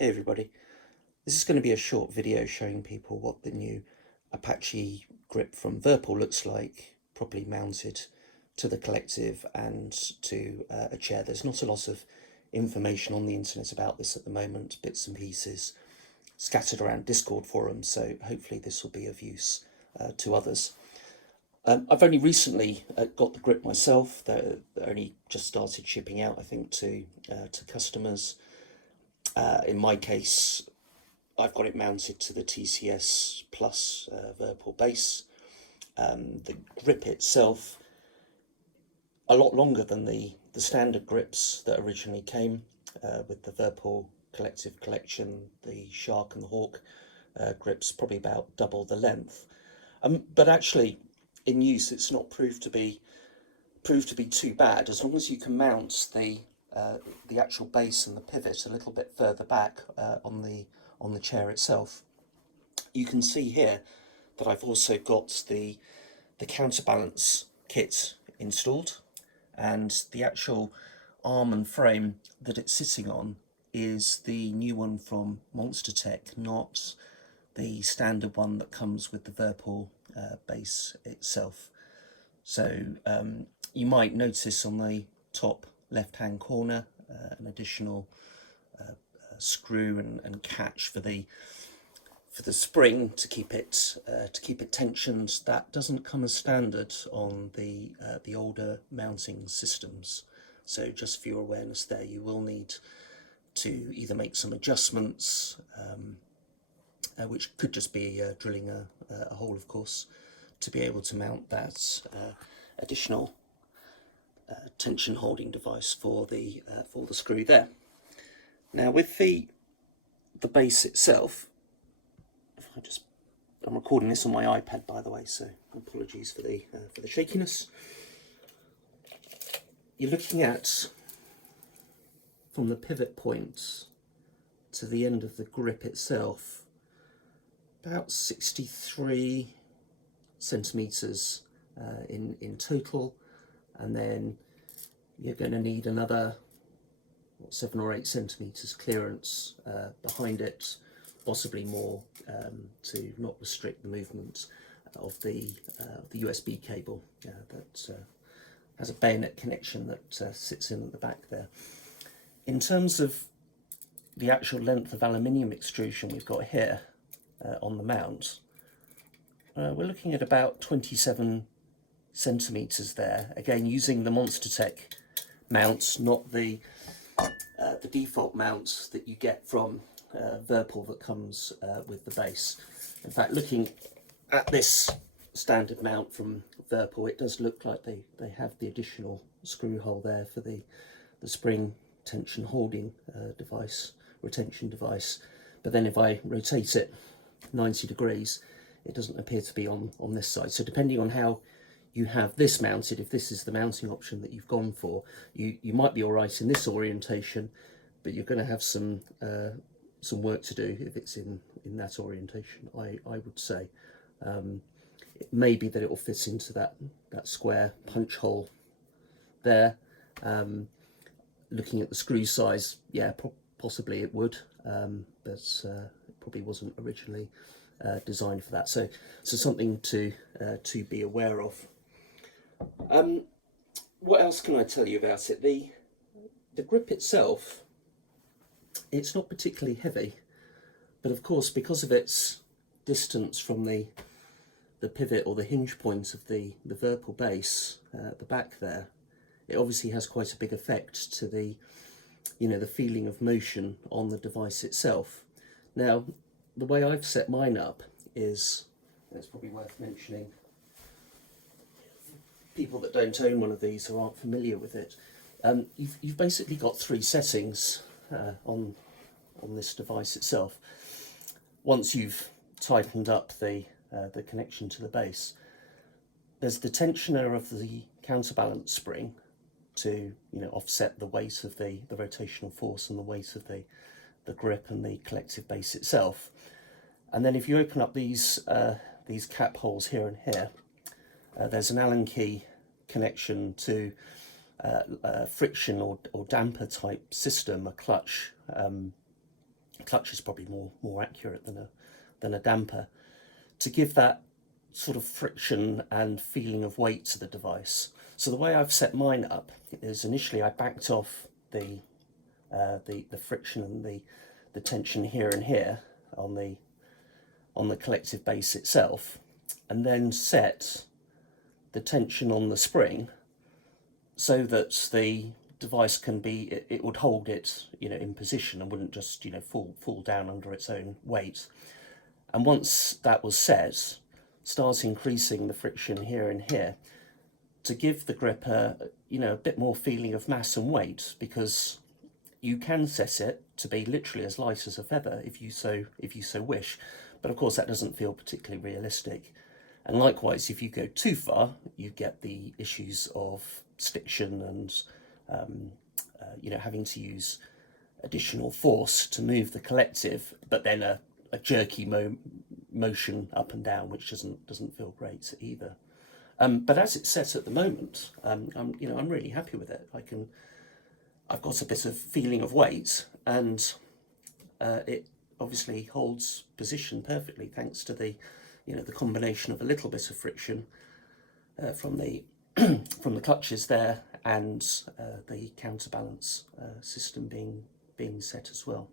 Hey everybody, this is going to be a short video showing people what the new Apache grip from VIRPIL looks like, properly mounted to the collective and to a chair. There's not a lot of information on the internet about this at the moment, bits and pieces scattered around Discord forums, so hopefully this will be of use to others. I've only recently got the grip myself. They're only just started shipping out, I think, to customers. In my case, I've got it mounted to the TCS Plus VIRPIL base. The grip itself, a lot longer than the standard grips that originally came with the VIRPIL Collective Collection, the Shark and the Hawk grips, probably about double the length. But actually, in use, it's not proved to be too bad, as long as you can mount the actual base and the pivot a little bit further back on the chair itself. You can see here that I've also got the counterbalance kit installed, and the actual arm and frame that it's sitting on is the new one from Monstertech, not the standard one that comes with the VIRPIL base itself. So you might notice on the top left hand corner an additional screw and catch for the spring to keep it tensioned. That doesn't come as standard on the older mounting systems. So just for your awareness there, you will need to either make some adjustments, which could just be drilling a hole, of course, to be able to mount that additional tension holding device for the screw there. Now with the base itself, I'm recording this on my iPad, by the way, so apologies for the shakiness. You're looking at, from the pivot point to the end of the grip itself, about 63 centimeters in total, and then you're going to need another 7 or 8 centimeters clearance behind it, possibly more, to not restrict the movement of the USB cable that has a bayonet connection that sits in at the back there. In terms of the actual length of aluminium extrusion we've got here on the mount, we're looking at about 27 centimeters there, again using the Monstertech mounts, not the default mounts that you get from VIRPIL that comes with the base. In fact, looking at this standard mount from VIRPIL, it does look like they have the additional screw hole there for the spring tension holding device, retention device. But then if I rotate it 90 degrees, it doesn't appear to be on this side. So depending on how you have this mounted, if this is the mounting option that you've gone for, you might be all right in this orientation, but you're going to have some work to do if it's in that orientation, I would say. It may be that it will fit into that square punch hole there. Looking at the screw size, yeah, possibly it would, but it probably wasn't originally designed for that. So something to be aware of. What else can I tell you about it? The grip itself, it's not particularly heavy, but of course, because of its distance from the pivot or the hinge point of the VIRPIL base at the back there, it obviously has quite a big effect to the feeling of motion on the device itself. Now, the way I've set mine up is, it's probably worth mentioning, people that don't own one of these or aren't familiar with it, you've basically got 3 settings on this device itself. Once you've tightened up the connection to the base, there's the tensioner of the counterbalance spring to offset the weight of the rotational force and the weight of the grip and the collective base itself. And then if you open up these cap holes here and here, there's an Allen key connection to friction or damper type system, a clutch clutch is probably more accurate than a damper, to give that sort of friction and feeling of weight to the device. So the way I've set mine up is initially I backed off the friction and the tension here and here on the collective base itself, and then set the tension on the spring so that the device can be, it would hold it, in position and wouldn't just, fall down under its own weight. And once that was set, start increasing the friction here and here to give the grip a bit more feeling of mass and weight, because you can set it to be literally as light as a feather if you so wish, but of course that doesn't feel particularly realistic. And likewise, if you go too far, you get the issues of stiction and having to use additional force to move the collective, but then a jerky motion up and down, which doesn't feel great either. But as it's set at the moment, I'm really happy with it. I've got a bit of feeling of weight, and it obviously holds position perfectly thanks to the combination of a little bit of friction from the from the clutches there, and the counterbalance system being set as well.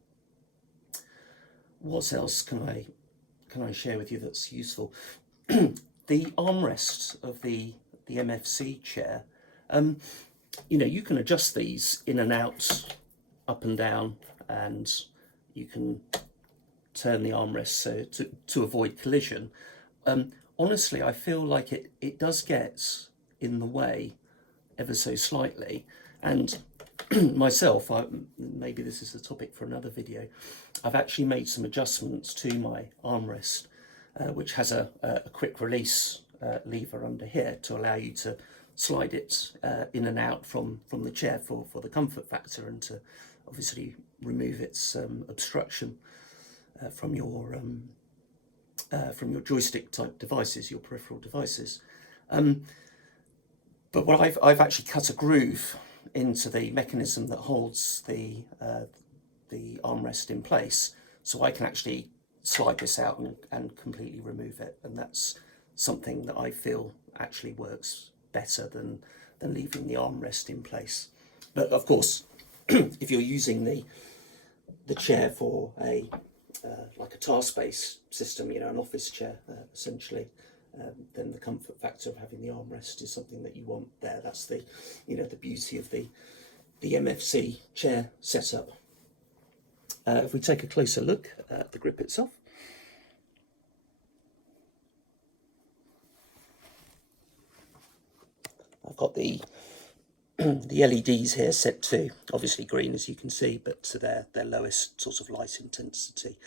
What else can I share with you that's useful? The armrest of the MFC chair. You can adjust these in and out, up and down, and you can turn the armrest so to avoid collision. Honestly, I feel like it does get in the way ever so slightly, and myself, maybe this is the topic for another video, I've actually made some adjustments to my armrest, which has a quick release lever under here to allow you to slide it in and out from the chair for the comfort factor, and to obviously remove its obstruction from your joystick type devices, your peripheral devices. But what I've actually cut a groove into the mechanism that holds the armrest in place, so I can actually slide this out and completely remove it, and that's something that I feel actually works better than leaving the armrest in place. But of course, if you're using the chair for like a task-based system, an office chair essentially, then the comfort factor of having the armrest is something that you want there. That's the beauty of the MFC chair setup. If we take a closer look at the grip itself, I've got the LEDs here set to obviously green, as you can see, but to their lowest sort of light intensity.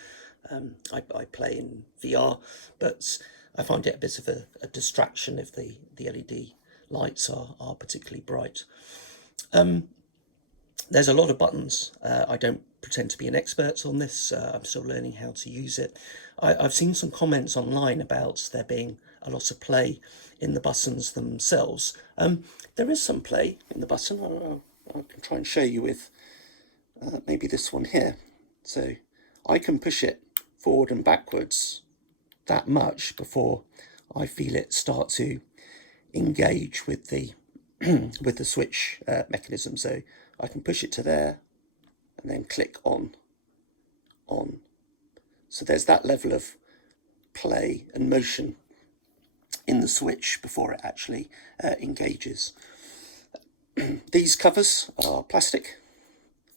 I play in VR, but I find it a bit of a distraction if the LED lights are particularly bright. There's a lot of buttons. I don't pretend to be an expert on this. I'm still learning how to use it. I've seen some comments online about there being a lot of play in the buttons themselves. There is some play in the button. I can try and show you with maybe this one here. So I can push it forward and backwards that much before I feel it start to engage with the with the switch mechanism. So I can push it to there and then click on. So there's that level of play and motion in the switch before it actually engages. These covers are plastic.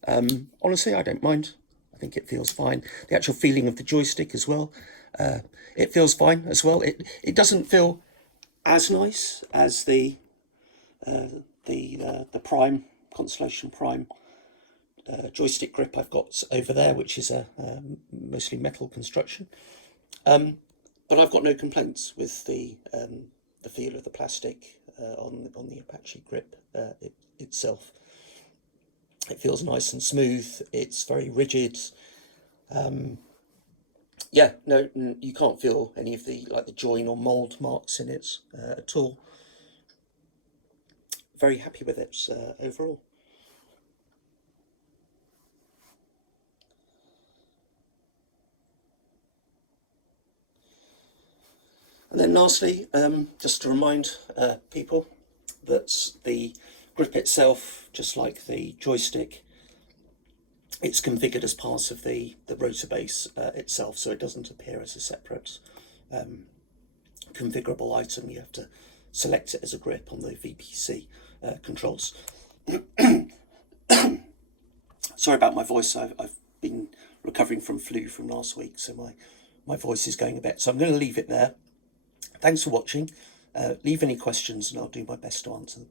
Honestly, I don't mind. I think it feels fine. The actual feeling of the joystick as well, it feels fine as well. It doesn't feel as nice as the Prime Constellation Prime joystick grip I've got over there, which is a mostly metal construction. But I've got no complaints with the feel of the plastic on the Apache grip itself. It feels nice and smooth. It's very rigid. Yeah, no, you can't feel any of the join or mold marks in it at all. Very happy with it overall. And then lastly, just to remind people that the grip itself, just like the joystick, it's configured as part of the rotor base itself, so it doesn't appear as a separate configurable item. You have to select it as a grip on the VPC controls. Sorry about my voice, I've been recovering from flu from last week, so my voice is going a bit. So I'm going to leave it there. Thanks for watching. Leave any questions and I'll do my best to answer them.